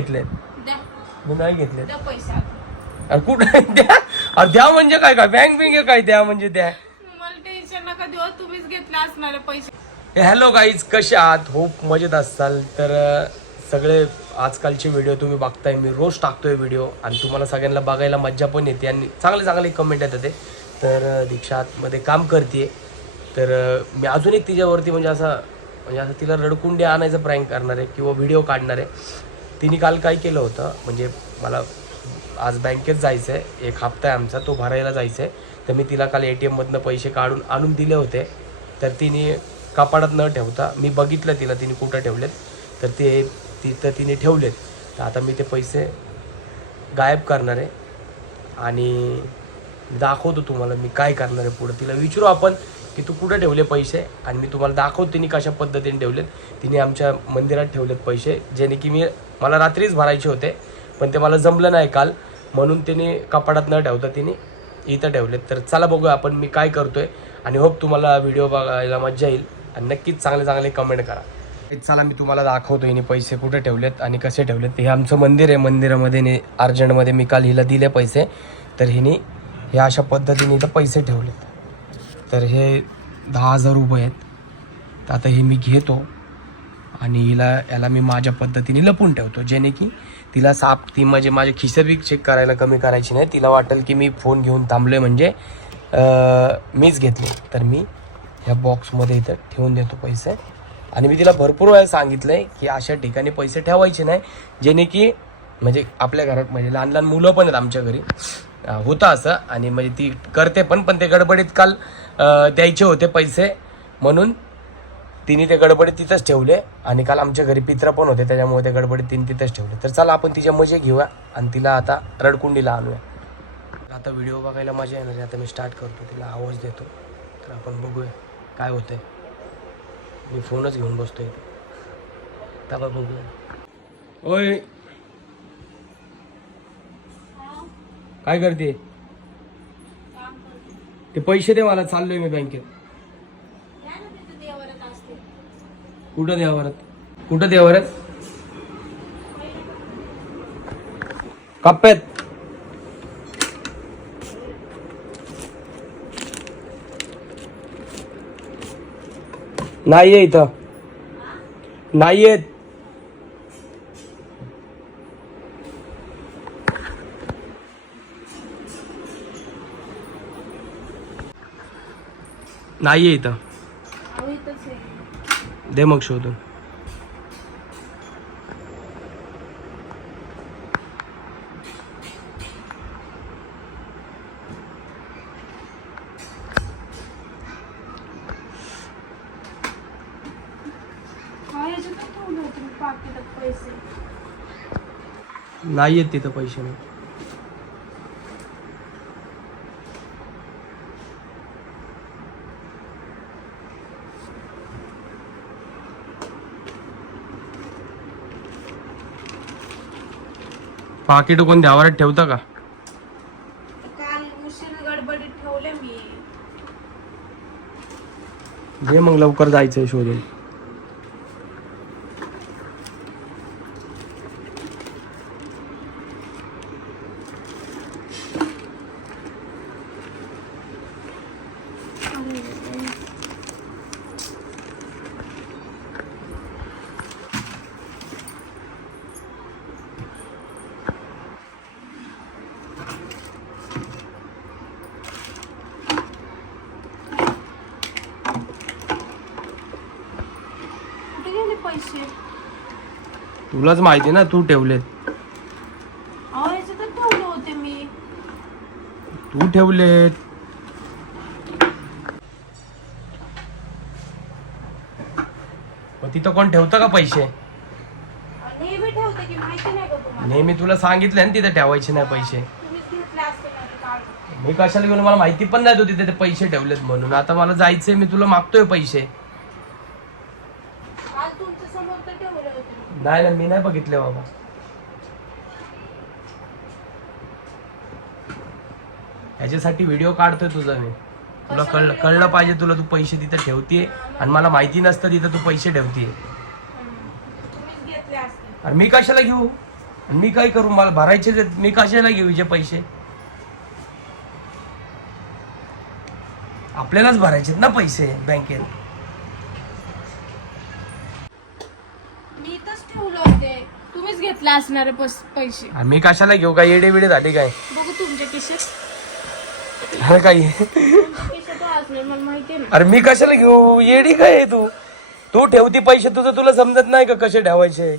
घेतले मी नाही घेतले. अरे कुठं द्या. अरे द्या म्हणजे काय काय? बँक बिंक काय? द्या म्हणजे द्या. हॅलो गाईज कसे आहात? होप मजेत असाल. तर सगळे आजकालचे व्हिडिओ तुम्ही बघताय. मी रोज टाकतोय व्हिडिओ आणि तुम्हाला सगळ्यांना बघायला मज्जा पण येते आणि चांगले चांगले कमेंट येतात ते. तर दीक्षा आतमध्ये काम करते तर मी अजून एक तिच्यावरती म्हणजे असं म्हणजे असं तिला रडकुंडी आणायचं प्रँक करणार आहे किंवा व्हिडिओ काढणार आहे. तिने काल काय केलं होतं म्हणजे मला आज बँकेत जायचं आहे एक हप्ता आहे आमचा तो भरायला जायचं आहे तर मी तिला काल ए टी एममधनं पैसे काढून आणून दिले होते. तर तिने कपाडात न ठेवता मी बघितलं तिला तिने कुठं ठेवलेत तर ते तिथं तिने ठेवलेत. तर आता मी ते पैसे गायब करणार आहे आणि दाखवतो तुम्हाला मी काय करणार आहे पुढं. तिला विचारू आपण की तू कुठं ठेवले पैसे आणि मी तुम्हाला दाखवतो तिने कशा पद्धतीने ठेवलेत. तिने आमच्या मंदिरात ठेवलेत पैसे जेणे की मी मला रात्रीच भरायचे होते पण ते मला जमलं नाही काल. म्हणून तिने कपाडात न ठेवता तिने इथं ठेवलेत. तर चला बघूया आपण मी काय करतोय आणि होप तुम्हाला व्हिडिओ बघायला मजा येईल. आणि नक्कीच चांगले चांगले कमेंट करा. चला मी तुम्हाला दाखवतो हिने पैसे कुठे ठेवलेत आणि कसे ठेवलेत. हे आमचं मंदिर आहे. मंदिरामध्ये ने अर्जंटमध्ये मी काल हिला दिले पैसे. तर हिने हे अशा पद्धतीने इथं पैसे ठेवलेत. तर हे दहा हजार रुपये आहेत. तर आता हे मी घेतो. आणि हिला याला मी माझ्या पद्धतीने लपून ठेवतो. जेणे की तिला साप ती म्हणजे माझे खिसे बी चेक करायला कमी करायची नाही. तिला वाटेल की मी फोन घेऊन थांबलोय म्हणजे मीच घेतले. तर मी ह्या बॉक्समध्ये इथं ठेवून देतो पैसे. आणि मी तिला भरपूर वेळा सांगितलं आहे की अशा ठिकाणी पैसे ठेवायचे नाही. जेणे की म्हणजे आपल्या घरात म्हणजे लहान लहान मुलं पण आहेत आमच्या घरी. होतं असं. आणि म्हणजे ती करते पण पण ते गडबडीत काल द्यायचे होते पैसे. म्हणून तिने ते गडबडीत तिथंच ठेवले. आणि काल आमच्या घरी पित्र पण होते त्याच्यामुळे ते गडबडीत तिने तिथंच ठेवले. तर चला आपण तिच्या मजे घेऊया आणि तिला आता रडकुंडीला आणूया. आता व्हिडिओ बघायला मजा येणार आता मी स्टार्ट करतो तिला आवाज देतो. तर आपण बघूया काय होतंय. मी फोनच घेऊन बसतोय तेव्हा बघूया. ओय. काय करते. ते पैसे दे मला चाललोय मी बँकेत द्या ना तिथे देवारात असते कुठं देवारात कुठं देवारात कप्प्यात नाहीये इथं. नाहीयेत नाहीये इथं. दे मग शोधून. नाही आहेत तिथं पैसे नाही. पाकिट कोण द्यावरात ठेवतं का? काल उशीर गडबडीत ठेवले मी. घे मग लवकर जायचंय शोधून कुठे गेले पैसे? तुलाच माहिती ना तू अहो याच्यातच ठेवले होते मी. तू ठेवलेत. मग तिथं कोण ठेवतं का पैसे? नेहमी ठेवते की माहिती नाही का तुम्हाला? नेहमी तुला सांगितलं ना तिथे ठेवायचे नाही पैसे. तुम्हीच घेतले असते ना ते काढून. मी कशाला घेऊन? मला माहिती पण नाही होती तिथे पैसे ठेवलेत म्हणून. आता मला जायचंय मी तुला मागतोय पैसे काल तुमच्यासमोर तर ठेवले होते नाही ना मी नाही बघितले बाबा. ह्याच्यासाठी व्हिडिओ काढतोय तुझा मी. तुला कळलं कळलं पाहिजे तुला तू पैसे तिथं ठेवतीये आणि मला माहिती नसतं तिथं तू पैसे असते आणि मी कशाला घेऊ? आणि मी काय करू? मला भरायचे मी कशाला घेऊ हिचे पैसे? आपल्यालाच भरायचे ना पैसे बँकेत? मी इथंच ठेवलं होते. तुम्हीच घेतले असणारे पस- आणि मी कशाला घेऊ? काय येडे बिडे झाले काय? बघू तुमच्या खिशात. अरे काय? तुमच्या खिशात असणार मला माहिती आहे ना. अरे मी कशाला घेऊ? येडी काय आहे तू? तू ठेवती पैसे तुझं तुला समजत नाही का कसे ठेवायचे?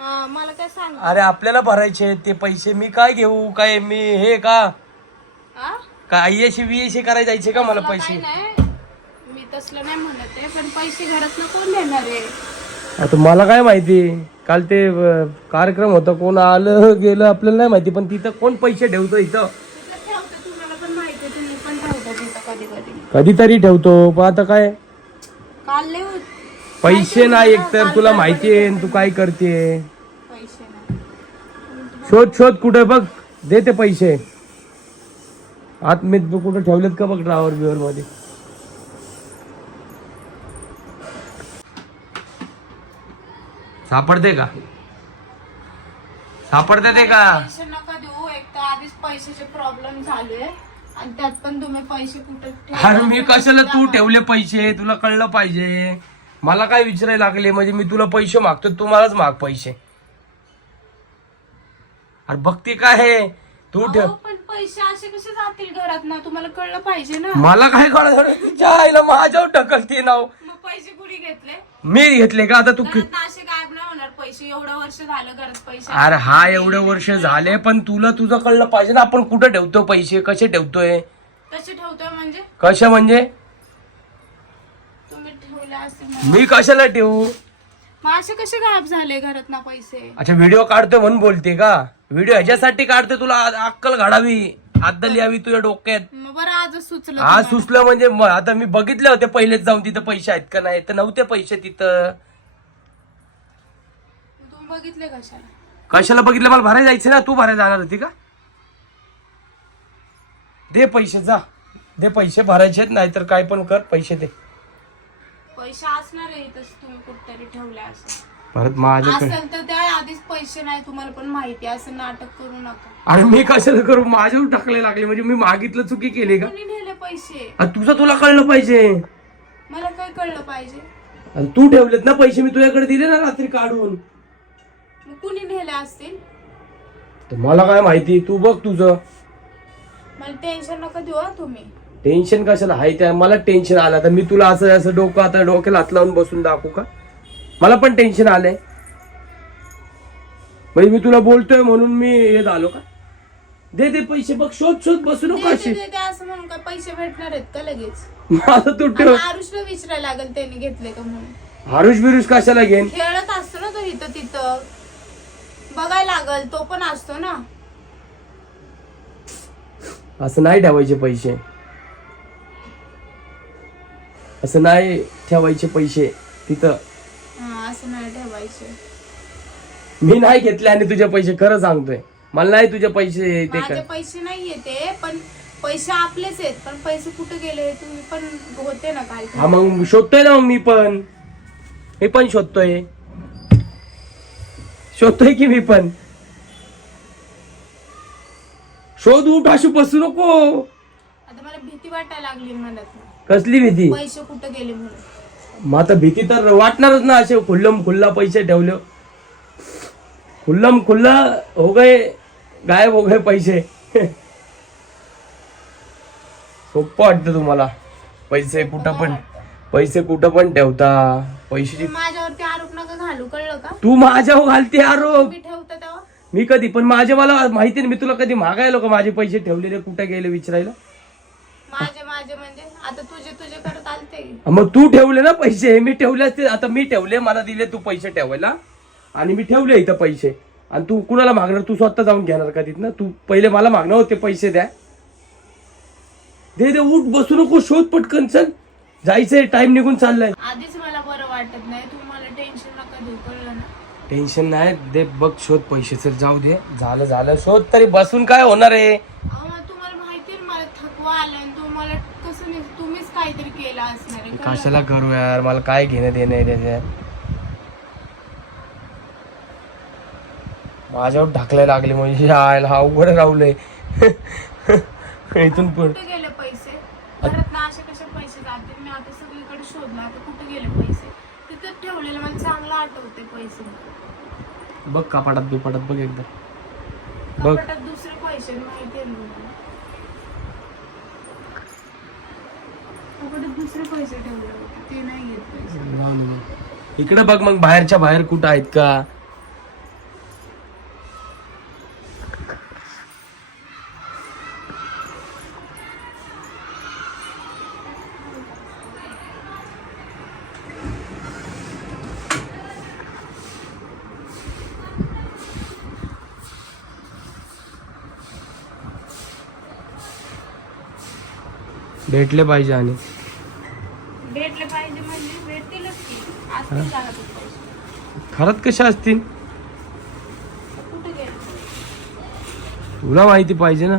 हा, मला काय सांग? अरे आपल्याला भरायचे ते पैसे. मी काय घेऊ? काय मी हे का? हा? काय आईशी बीएशी करायला जायचे का मला तुला पैसे? नाही. मी तसलं नाही म्हणत आहे पण पैसे घरात कोण देणार आहे? आता मला काय माहिती? काल ते अं, कार्यक्रम होता कोण आलं गेलं आपल्याला नाही माहिती पण तिथं कोण पैसे ठेवतो इथं? तिथं ठेवतं तुम्हाला पण माहिती आहे तुम्ही पण ठेवता तिथं कधी कधी कधीतरी ठेवतो पण आता काय? काल लय होत. पैसे नाही एकतर तुला माहिती आहे तू काय करते? पैसे नाही. शोध शोध कुठे बघ दे ते पैसे. आत मी कुठे ठेवलेत का बघ ड्रावर बिवर मध्ये? सापडते का? सापडते ते का? पैसे नका देऊ. एक तर आधीच पैशाचे प्रॉब्लेम झाले. आणि त्यात पण तुम्ही पैसे कुठे ठेवता? अरे मी कशाला तू ठेवले पैसे? तुला कळलं पाहिजे. मला काय विचारायला लागले? म्हणजे मी तुला पैसे मागतो तू मलाच माग पैसे. अरे बघते काय आहे तू ठेव. अहो, पण पैसे असे कसे जातील घरात ना? तुम्हाला कळलं पाहिजे ना? मला काय कळलं? तुझ्या आईला माझ्यावर ढकलते नाव. मग पैसे कुठे घेतले? मी घेतले का? आता तू कि- घरात असे गायब नाही होणार. पैसे एवढं वर्ष झालं घरात पैसे अरे हा एवढे वर्ष झाले पण तुला तुझं कळलं पाहिजे ना आपण कुठं ठेवतो पैसे? कसे ठेवतोय? कसे ठेवतोय म्हणजे? कशा म्हणजे? तुम्ही ठेवले असतील ना. मी कशाला ठेवू? मग असे कसे गायब झाले घरात ना पैसे? अच्छा व्हिडिओ काढतोय म्हणून बोलते का? व्हिडिओ ह्याच्यासाठी काढते तुला अक्कल घडावी अद्दल यावी तुझ्या डोक्यात. मग बरं सुचलं आज तुम्हाला. सुचलं म्हणजे म- आता मी बघितले होते पहिलेच जाऊन तिथं पैसे आहेत का नाही तर नव्हते पैसे तिथं. तुम्ही बघितले कशाला? कशाला बघितलं? मला भरायला जायचं ना तू भरायला जाणार होती का? दे पैसे जा. दे पैसे भरायचे नाहीतर काय पण कर पैसे दे. पैसे असणार आहे तुम्ही कुठतरी ठेवले असं. परत माझ्याकडे असेल तर आधीच पैसे नाही तुम्हाला पण माहिती आहे, असं नाटक करू नका. अरे मी कशाला करू? माझ्यावर टाकले लागले. म्हणजे मी मागितलं चुकी केली का? कोणी नेले पैसे? अरे तुझं तुला कळलं पाहिजे. मला काय कळलं पाहिजे? अरे तू ठेवलेत ना पैसे मी तुझ्याकडे दिले ना रात्री काढून. मग कुणी नेले असतील? तर मला काय माहिती? तू बघ तुझं. मला टेन्शन नका देऊ हं तुम्ही. टेन्शन कशाला? आहे त्या मला टेन्शन आलं. तर मी तुला असं असं डोकं आता डोक्याला हात लावून बसून दाखवू का? मला पण टेन्शन आलंय. म्हणजे मी तुला बोलतोय म्हणून मी हे झालो का? दे दे पैसे बघ शोध शोध बसू नको दे- अशी. दे- दे- दे असं म्हणून काय पैसे भेटणार आहेत का लगेच? माझं तू ठेव. आणि आरुषला विचारायला लागेल त्यांनी घेतले का म्हणून. हरुष बिरुष कशाला घेईन? खेळत असतो ना तो इथं तिथं. बघायला लागल तो पण असतो ना. असं नाही ठेवायचे पैसे. असं नाही ठेवायचे पैसे तिथं. असं नाही ठेवायचे. मी नाही घेतले आणि तुझे पैसे खरं सांगतोय. मला नाही तुझे पैसे ते माझे कर. पैसे नाही येते पण पैसे आपलेच आहेत. पण पैसे कुठे गेले? तुम्ही पण होते ना काल हा मग शोधतोय ना मग मी पण. मी पण शोधतोय. शोधतोय की मी पण. शोध उठ अशी बसू नको. आता मला भीती वाटायला लागली मनात कसली भीती? पैसे कुठे गेले म्हणून. मग आता भीती तर वाटणारच ना असे खुल्लम खुल्ला पैसे ठेवले. खुल्लम खुल्ला हो गए गायब हो गए पैसे. सोपं वाटतं तुम्हाला. पैसे कुठं पण पैसे कुठं पण ठेवता. माझ्यावरती आरोप नका घालू कळलं का? तू माझ्यावर घालते आरोप. मी ठेवता तेव्हा. मी कधी पण माझे मला माहिती नाही मी तुला कधी मागायला का माझे पैसे ठेवलेले कुठे गेले विचारायला? माझे माझे म्हणजे आता तुझे तुझे मग तू ठेवले ना पैसे मी ठेवले असते. आता मी ठेवले मला दिले तू पैसे ठेवायला. आणि मी ठेवले इथं पैसे. आणि तू कुणाला मागणार? तू स्वतः जाऊन घेणार का तिथनं? तू पहिले मला मागणार होते पैसे द्या. दे दे उठ बसू नको शोध पटकन चल. जायचंय टाइम निघून चाललाय. आधीच मला बरं वाटत नाही. तुम्हाला टेन्शन नका देऊ कळलं ना? टेन्शन नाही दे बघ शोध पैसे चल जाऊ दे. झालं झालं शोध तरी. बसून काय होणार आहे? अहो मग तुम्हाला माहिती आहे ना मला थकवा आला आणि तुम्हाला कसं नाही तुम्हीच काहीतरी केलं असणार आहे. कळलं? कशाला करू यार? मला काय घेणं देणं आहे त्याच्यात? माझ्यावर ढकलाय लागले म्हणजे. आयला हा अवघड राहुलय. इथून पण कुठे गेले पैसे? परत ना असे कसे पैसे जाते मी आता सगळीकडे शोधला. आता कुठे गेले पैसे? तिथं ठेवलेले. मला चांगलं आठवते पैसे. बघ कपाटात बिपाटात बघ एकदा. बघ. कपाटात दुसरे पैसे माहिती आहे मला. दुसरे पैसे ठेवले होते. ते नाही घेत पैसे. इकडे बघ मग बाहेरच्या बाहेर कुठं आहेत का? भेटले पाहिजे आणि. भेटले पाहिजे म्हणजे भेटतीलच की. असतील पैसे. खरंच कशा असतील? कुठे गेले? पैसे? तुला माहिती पाहिजे ना.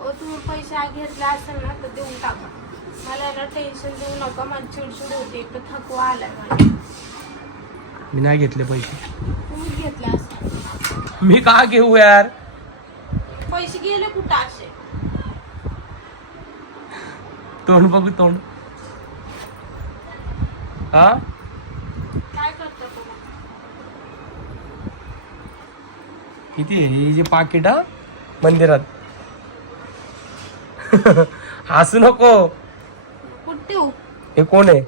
ओ तुम्ही पैसे घेतले असेल ना तर देऊन टाका. मला टेन्शन देऊ नका माझी चिडचिड होते एक तर थकवा आलाय मला. मी नाही घेतले पैसे. तुम्ही घेतले मी का घेऊ यार? पैसे गेले कुठं असे? तोंड बघू तोंड. हा? काय करतो तुम्ही किती आहे? हे जे पाकिट हा? मंदिरात. हसू नको. कुठे ठेवू? हे कोण आहे?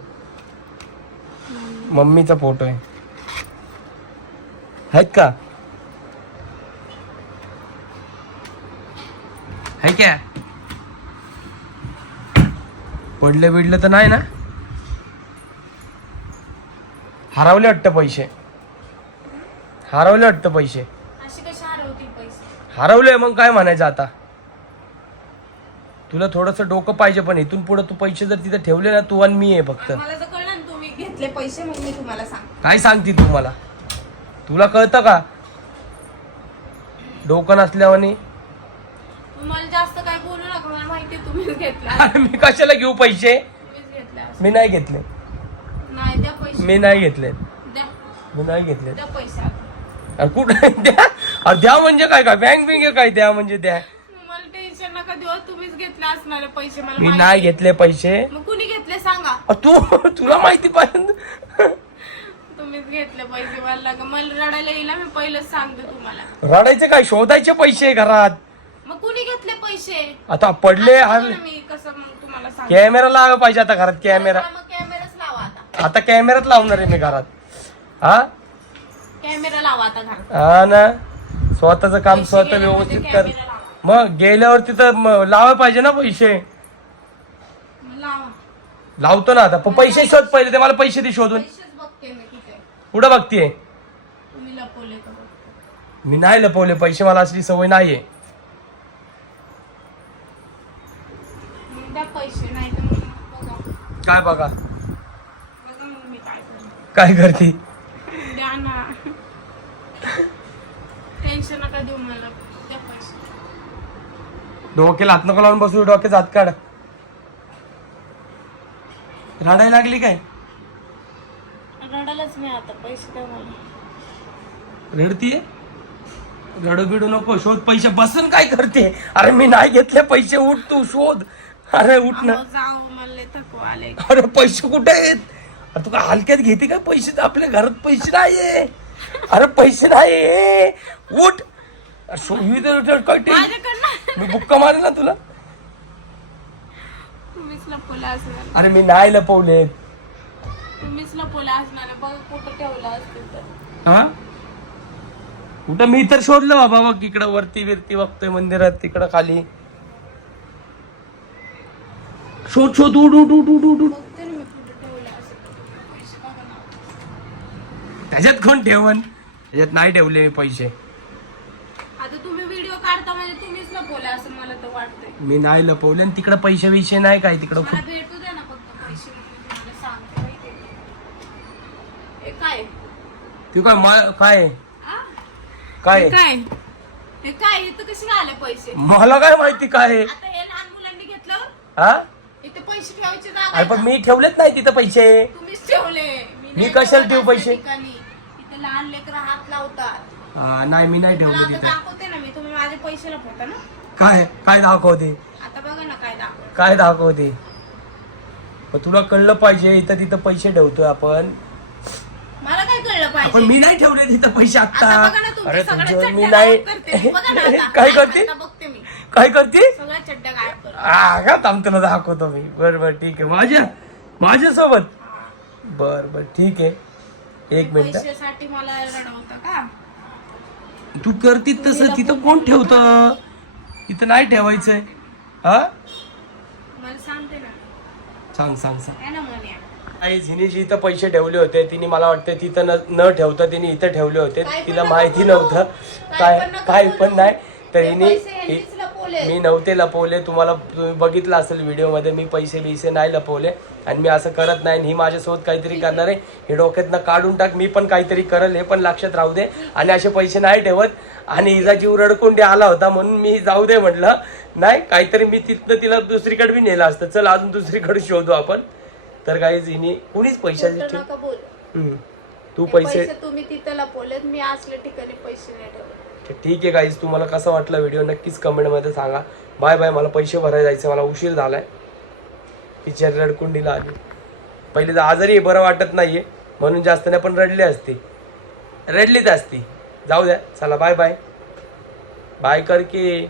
मम्मीचा फोटो आहे. आहेत का? आहे क्या? पडलं बिडलं तर नाही ना? हरवले वाटतं पैसे. हरवले वाटतं पैसे. हरवले मग काय म्हणायचं आता? तुला थोडस डोकं पाहिजे पण इथून पुढे तू पैसे जर तिथे ठेवले ना तू आणि मी आहे फक्त. घेतले पैसे मग मी तुम्हाला सांग काय सांगते तू मला? तुला कळतं का? डोकं नसल्यावानी जास्त काय बोलू नका मला माहिती आहे तुम्हीच घेतला. अरे मी कशाला घेऊ पैसे? तुम्हीच घेतले असं. मी नाही घेतले. नाही द्या पैसे. मी नाही घेतले. द्या. मी नाही घेतले. द्या पैसे आता. अरे कुठं? द्या. अरे द्या म्हणजे काय का बँक बिंक काय? द्या म्हणजे द्या. मला टेन्शन नका देऊ तुम्हीच घेतले असणारे पैसे मला मी माहिती नाही. घेतले पैसे. मग कुणी घेतले सांगा. तू तुला माहिती पाहिजे. तुम्हीच घेतले पैसे मला लागा मला रडायला येईल मी पहिलंच सांगते तुम्हाला. रडायचे काय? शोधायचे पैसे घरात. मग कुणी घेतले पैसे? आता पडले आता हरले बघा ना मी कसं मग तुम्हाला सांगते. कॅमेरा लावा पाहिजे आता घरात कॅमेरा. मग कॅमेराच लावा आता. आता कॅमेराच लावणार आहे मी घरात. हा? कॅमेरा लावा आता घरात. हा ना? स्वतःच काम पैसे स्वतः गेले म्हणजे व्यवस्थित कर. कॅमेरा लावा. मग गेल्यावर तिथं म- लावायला पाहिजे ना पैसे. मग लावा. लावतो ना आता. प- पैसे शोध पहिले ते मला पैसे दे शोधून. पैसेच बघते मी कुठे कुठं बघतीये? तुम्ही लपवले का बघ. मी नाही लपवले. पैसे मला असली सवय नाहीये मग द्या पैसे नाही तर मग बघा काय बघा? काय करू काय करते? ना. टेन्शन नका देऊ मला. द्या पैसे. डोक्याला हात नको लावून बसू डोक्याचा हात काढ. रडायला लागली काय? रडायलाच नाही आता पैसे द्या मला? रडतीये? रडू बिडू नको शोध पैसे बसून काय करते? अरे मी नाही घेतले पैसे उठ तू शोध. अरे उठ ना. अहो, जाऊ मला लय थकवा आले अरे पैसे कुठे आहेत? अरे तू काय हलक्यात घेते काय पैसे? आपल्या घरात पैसे नाहीये. अरे पैसे नाही उठ. अरे शो- ही तर- काय टेन्शन- माझ्याकडनं. मी बुक्का मारेल ना तुला. तुम्हीच लपवलं असणार. अरे मी नाही लपवले. तुम्हीच लपवलं असणार. आहे. बघा कुठं ठेवलं असतील तर. हा? कुठं? मी तर शोधलं बाबा बघ इकडं वरती बिरती बघतोय मंदिरात तिकडं खाली. शोध शोध त्याच्यात कोण ठेवण त्याच्यात नाही ठेवले मी पैसे. आता तुम्ही व्हिडिओ काढता म्हणजे तुम्हीच लपवलं असं मला तर वाटतंय. मी नाही लपवले आणि तिकडं पैसे विषय नाही काय तिकडं मला भेटू द्या ना फक्त पैसे मग मी तुम्हाला सांगते माहिती आहे का? हे काय? तू काय मा- काय? आ? काय? हे? काय? हे काय? इथं कसे आले पैसे? मला काय माहिती काय आहे? आता हे लहान मुलांनी घेतलं? हा इथे पैसे ठेवायची जागा अरे आहे पण का? मी ठेवलेच नाही तिथं पैसे. तुम्हीच ठेवले. मी नाही कशाला ठेवू पैसे? ठिकाणी. इथे लहान लेकर हात लावतात. हा, नाही मी नाही मला ठेवले आता तिथं. दाखवते ना मी. तुम्ही माझे पैसे लपवता ना. काय काय दाखवते? आता बघा ना काय दाखव काय दाखवते? तुला कळलं पाहिजे इथं तिथं पैसे ठेवतोय आपण. मला काय कळलं आपण पाहिजे मी नाही ठेवले तिथं पैसे आता बघा ना अरे मी नाही. करते. बघा ना आता. काय करते? आता काय करते? गायब हा का थांब तुला दाखवतो मी. बर बर ठीक आहे. माझ्या माझ्यासोबत? बर बर ठीक आहे. एक मिनिट. पैशासाठी मला रडवता का? तू करती तसं तिथं कोण ठेवतं? इथं नाही ठेवायचंय. हा? मला सांगते ना. सांग सांग सांग. आहे ना म्हणे हिने जी इथं पैसे ठेवले होते तिने मला वाटतं तिथं न न ठेवता तिने इथं ठेवले होते. काय पण तिला नका माहिती बोलू. नव्हतं. काय काय पण नका काय बोलू. पण नाही. तर हिने पैसे यांनीच लपवले. मी नव्हते लपवले. तुम्हाला तुम्ही बघितलं असेल व्हिडिओमध्ये मी पैसे बिसे नाही लपवले. आणि मी असं करत नाही आणि ही माझ्यासोबत काहीतरी करणार आहे. हे डोक्यातनं काढून टाक मी पण काहीतरी करल हे पण लक्षात राहू दे. आणि असे पैसे नाही ठेवत. आणि हिचा जीव रडकुंडी आला होता म्हणून मी जाऊ दे म्हटलं. नाही काहीतरी मी तिथनं तिला दुसरीकडे बी नेलं असतं. चल अजून दुसरीकडे शोधू आपण. तर काही हिने कुणीच पैशाची बोल. तू पैसे पैसे तुम्ही तिथं लपवलेत मी असल्या ठिकाणी पैसे नाही ठेवले ठीक आहे गाईज तुम्हाला कसा वाटला व्हिडिओ नक्कीच कमेंटमध्ये सांगा. बाय बाय मला पैसे भरायला जायचं मला उशीर झाला आहे तिच्या रडकुंडीला आली. पहिले तर आजारी आहे, बरं वाटत नाही आहे म्हणून जास्त नाही पण रडली असती. रडलीच असती. जाऊ द्या चला बाय बाय बाय कर की